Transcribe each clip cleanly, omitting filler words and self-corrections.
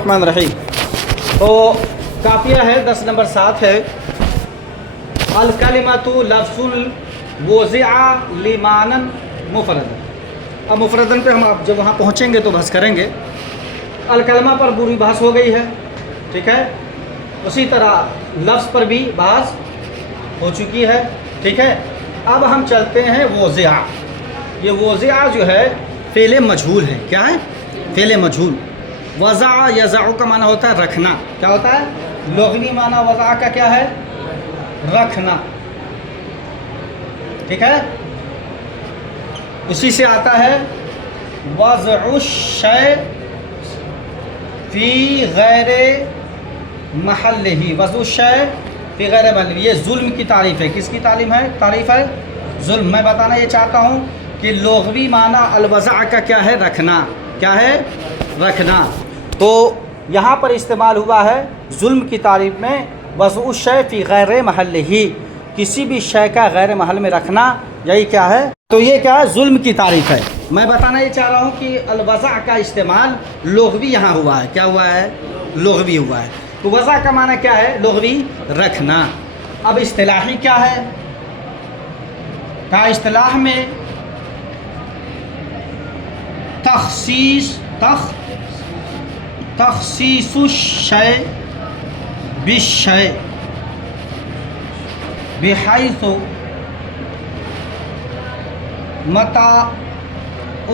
الرحمن الرحیم. تو کافیہ ہے 10 نمبر 7 ہے الکلمۃ لفظ وضع لمعنی مفردا. اب مفردن پہ ہم جب وہاں پہنچیں گے تو بحث کریں گے. الکلمہ پر پوری بحث ہو گئی ہے, ٹھیک ہے. اسی طرح لفظ پر بھی بحث ہو چکی ہے, ٹھیک ہے. اب ہم چلتے ہیں وضع. یہ وضع جو ہے فعل مجہول ہے. کیا ہے؟ فعل مجہول. وضع یضع کا معنی ہوتا ہے رکھنا. کیا ہوتا ہے؟ لغوی معنی وضع کا کیا ہے؟ رکھنا, ٹھیک ہے. اسی سے آتا ہے وضع الشیء فی غیر محلہ. وضع الشیء فی غیر محلہ, یہ ظلم کی تعریف ہے. کس کی تعریف ہے؟ ظلم. میں بتانا یہ چاہتا ہوں کہ لغوی معنی الوضع کا کیا ہے؟ رکھنا. کیا ہے؟ رکھنا. تو یہاں پر استعمال ہوا ہے ظلم کی تعریف میں وضع الشیء فی غیر محلہ, کسی بھی شے کا غیر محل میں رکھنا. یہی کیا ہے؟ تو یہ کیا ہے؟ ظلم کی تعریف ہے. میں بتانا یہ چاہ رہا ہوں کہ الوضع کا استعمال لغوی یہاں ہوا ہے. کیا ہوا ہے؟ لغوی ہوا ہے. تو وضع کا معنی کیا ہے؟ لغوی رکھنا. اب اصطلاحی کیا ہے؟ اصطلاح میں تخصیص الشیء بالشیء بحیث متى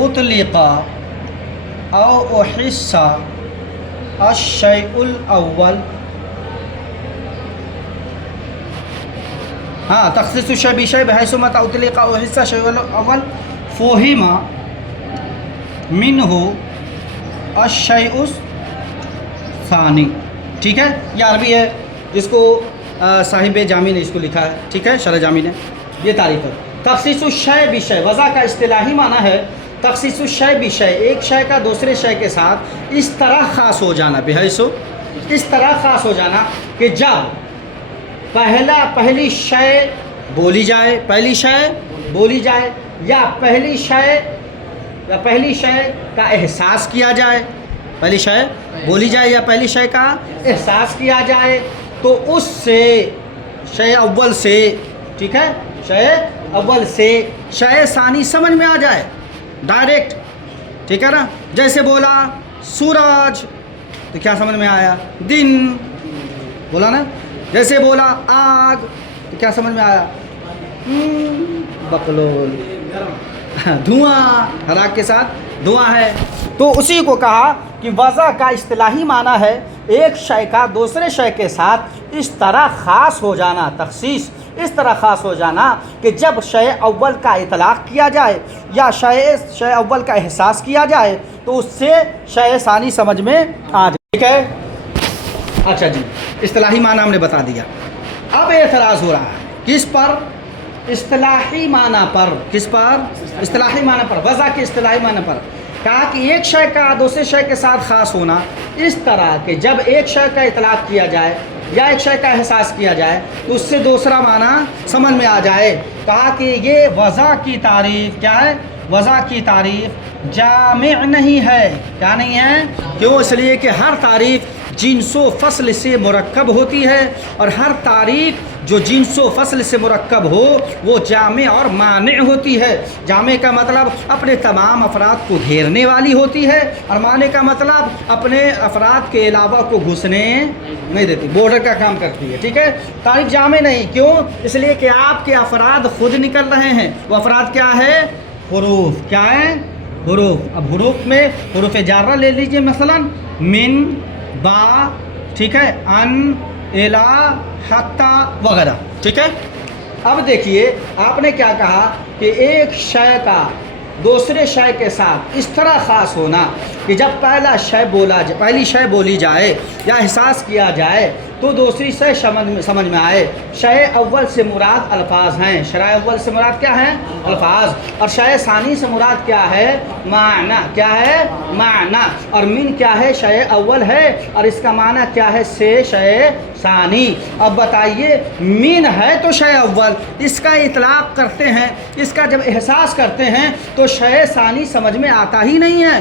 اطلق او احس الشیء الاول. تخصیص الشیء بالشیء بحیث متى اطلق او احس الشیء الاول فهم منہ الشیء الثانی. ٹھیک ہے. یہ عربی ہے جس کو صاحب جامی نے اس کو لکھا ہے, ٹھیک ہے, شرح جامی نے. یہ تعریف ہے تخصیص الشیء بالشیء. وضع کا اصطلاحی معنی ہے تخصیص الشیء بالشیء, ایک شے کا دوسرے شے کے ساتھ اس طرح خاص ہو جانا. بحیث اس طرح خاص ہو جانا کہ جب پہلی شے بولی جائے, پہلی شے بولی جائے, یا پہلی شے کا احساس کیا جائے. پہلی شے بولی جائے یا پہلی شے کا احساس کیا جائے تو اس سے شے اول سے, ٹھیک ہے, شے اول سے شے ثانی سمجھ میں آ جائے ڈائریکٹ. ٹھیک ہے نا. جیسے بولا سورج تو کیا سمجھ میں آیا؟ دن. بولا نا. جیسے بولا آگ تو کیا سمجھ میں آیا؟ بقلول. دھواں, حراک کے ساتھ دھواں ہے. تو اسی کو کہا کہ وضع کا اصطلاحی معنی ہے ایک شے کا دوسرے شے کے ساتھ اس طرح خاص ہو جانا. تخصیص اس طرح خاص ہو جانا کہ جب شے اول کا اطلاق کیا جائے یا شے اول کا احساس کیا جائے تو اس سے شے ثانی سمجھ میں آ جائے. ٹھیک ہے. اچھا جی, اصطلاحی معنی ہم نے بتا دیا. اب اعتراض ہو رہا ہے کس پر؟ اصطلاحی معنی پر. کس پر؟ اصطلاحی معنی پر. وضع کے اصطلاحی معنی پر. کہا کہ ایک شے کا دوسرے شے کے ساتھ خاص ہونا اس طرح کہ جب ایک شے کا اطلاق کیا جائے یا ایک شے کا احساس کیا جائے تو اس سے دوسرا معنی سمجھ میں آ جائے. کہا کہ یہ وضع کی تعریف کیا ہے؟ وضع کی تعریف جامع نہیں ہے. کیا نہیں ہے؟ کیوں؟ اس لیے کہ ہر تعریف جنس و فصل سے مرکب ہوتی ہے, اور ہر تعریف جو جنس و فصل سے مرکب ہو وہ جامع اور مانع ہوتی ہے. جامع کا مطلب اپنے تمام افراد کو گھیرنے والی ہوتی ہے, اور مانع کا مطلب اپنے افراد کے علاوہ کو گھسنے نہیں دیتی, بارڈر کا کام کرتی ہے. ٹھیک ہے. تعریف جامع نہیں. کیوں؟ اس لیے کہ آپ کے افراد خود نکل رہے ہیں. وہ افراد کیا ہے؟ حروف. کیا ہے؟ حروف. اب حروف میں حروف جارہ لے لیجئے, مثلا من, با, ٹھیک ہے, ان, الا, حتی وغیرہ. ٹھیک ہے. اب دیکھیے آپ نے کیا کہا کہ ایک شے کا دوسرے شے کے ساتھ اس طرح خاص ہونا کہ جب پہلی شے بولی جائے یا احساس کیا جائے تو دوسری شے سمجھ میں آئے. شے اول سے مراد الفاظ ہیں. شے اول سے مراد کیا ہیں؟ الفاظ. اور شے ثانی سے مراد کیا ہے؟ معنی. کیا ہے؟ معنی. اور من کیا ہے؟ شے اول ہے, اور اس کا معنی کیا ہے؟ سے شے ثانی. اب بتائیے, من ہے تو شے اول, اس کا اطلاق کرتے ہیں, اس کا جب احساس کرتے ہیں تو شے ثانی سمجھ میں آتا ہی نہیں ہے.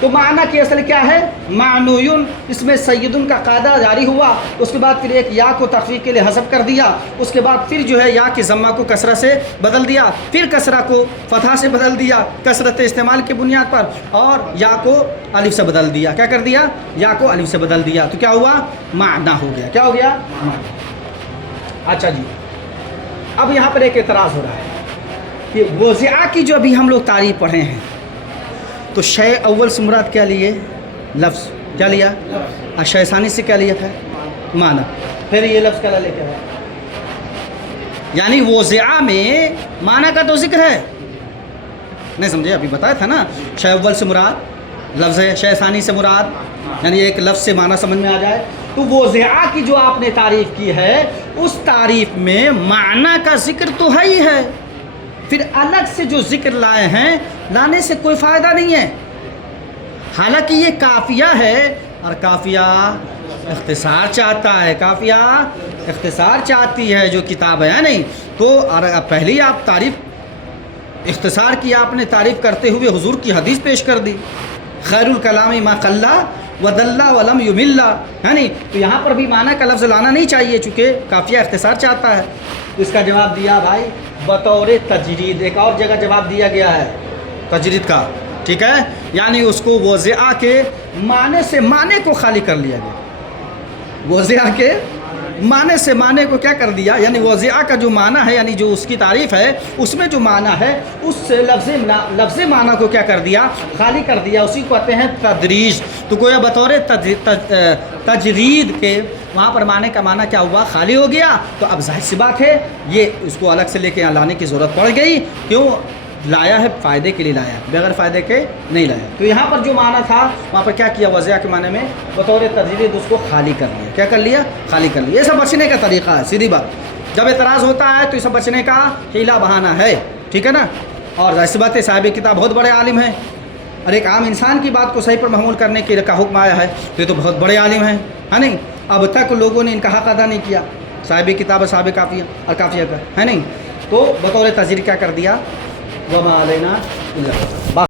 تو معنی کی اصل کیا ہے؟ معنویون، اس میں سیدن کا قاعدہ جاری ہوا، اس کے بعد پھر ایک یا کو تخفیف کے لیے حذف کر دیا، اس کے بعد پھر جو ہے یا کی ضمہ کو کسرہ سے بدل دیا، پھر کسرہ کو فتحہ سے بدل دیا کثرت استعمال کی بنیاد پر، اور یا کو الف سے بدل دیا۔ کیا کر دیا؟ یا کو الف سے بدل دیا، تو کیا ہوا؟ معنی ہو گیا۔ کیا ہو گیا؟ معنی۔ اچھا جی، اب یہاں پر ایک اعتراض ہو رہا ہے کہ وضع کی جو ابھی ہم لوگ تعریف پڑھے ہیں، تو شے اول سے مراد کیا لیے؟ لفظ۔ کیا لیا؟ اور شے ثانی سے کیا لیا تھا؟ معنی۔ پھر یہ لفظ کیا لے کے ہے؟ یعنی وضع میں معنی کا تو ذکر ہے، نہیں سمجھے؟ ابھی بتایا تھا نا، شے اول سے مراد لفظ ہے، شے ثانی سے مراد یعنی ایک لفظ سے معنی سمجھ میں آ جائے۔ تو وضع کی جو آپ نے تعریف کی ہے، اس تعریف میں معنی کا ذکر تو ہے ہی ہے، پھر الگ سے جو ذکر لائے ہیں، لانے سے کوئی فائدہ نہیں ہے۔ حالانکہ یہ کافیہ ہے، اور کافیہ اختصار چاہتا ہے، کافیہ اختصار چاہتی ہے جو کتاب ہے نہیں؟ تو پہلے آپ تعریف اختصار کی، آپ نے تعریف کرتے ہوئے حضور کی حدیث پیش کر دی، خیر الکلام ما قل ودل ولم یمل، ہے نہیں؟ تو یہاں پر بھی معنی کا لفظ لانا نہیں چاہیے، چونکہ کافیہ اختصار چاہتا ہے۔ تو اس کا جواب دیا بھائی بطور تجرید، ایک اور جگہ جواب دیا گیا ہے تجرید کا، ٹھیک ہے؟ یعنی اس کو وضع کے معنی سے معنی کو خالی کر لیا گیا، وضع کے معنی سے معنی کو کیا کر دیا؟ یعنی وضع کا جو معنی ہے، یعنی جو اس کی تعریف ہے، اس میں جو معنی ہے، اس سے لفظ معنی کو کیا کر دیا؟ خالی کر دیا۔ اسی کو کہتے ہیں تدریج۔ تو گویا بطور تجرید کے وہاں پر معنی کا معنی کیا ہوا؟ خالی ہو گیا۔ تو اب ظاہر سی بات ہے، یہ اس کو الگ سے لے کے یہاں لانے کی ضرورت پڑ گئی۔ کیوں لایا ہے؟ فائدے کے لیے لایا، بغیر فائدے کے نہیں لایا۔ تو یہاں پر جو معنی تھا، وہاں پر کیا کیا؟ وضع کے معنی میں بطور تجرید اس کو خالی کر لیا۔ کیا کر لیا؟ خالی کر لیا۔ یہ سب بچنے کا طریقہ ہے، سیدھی بات۔ جب اعتراض ہوتا ہے تو یہ سب بچنے کا حیلہ بہانہ ہے، ٹھیک ہے نا؟ اور ظاہر سی بات ہے، صاحب کتاب بہت بڑے عالم ہیں، اور ایک عام انسان کی بات کو صحیح پر محمول کرنے کا حکم آیا ہے، تو یہ تو بہت بڑے عالم ہیں، ہے نہیں؟ اب تک لوگوں نے ان کا حق ادا نہیں کیا، صاحب کتاب صاحب کافیہ اور کافیہ کا، ہے نہیں؟ تو بطور تجرید کیا کر دیا؟ وما علینا الا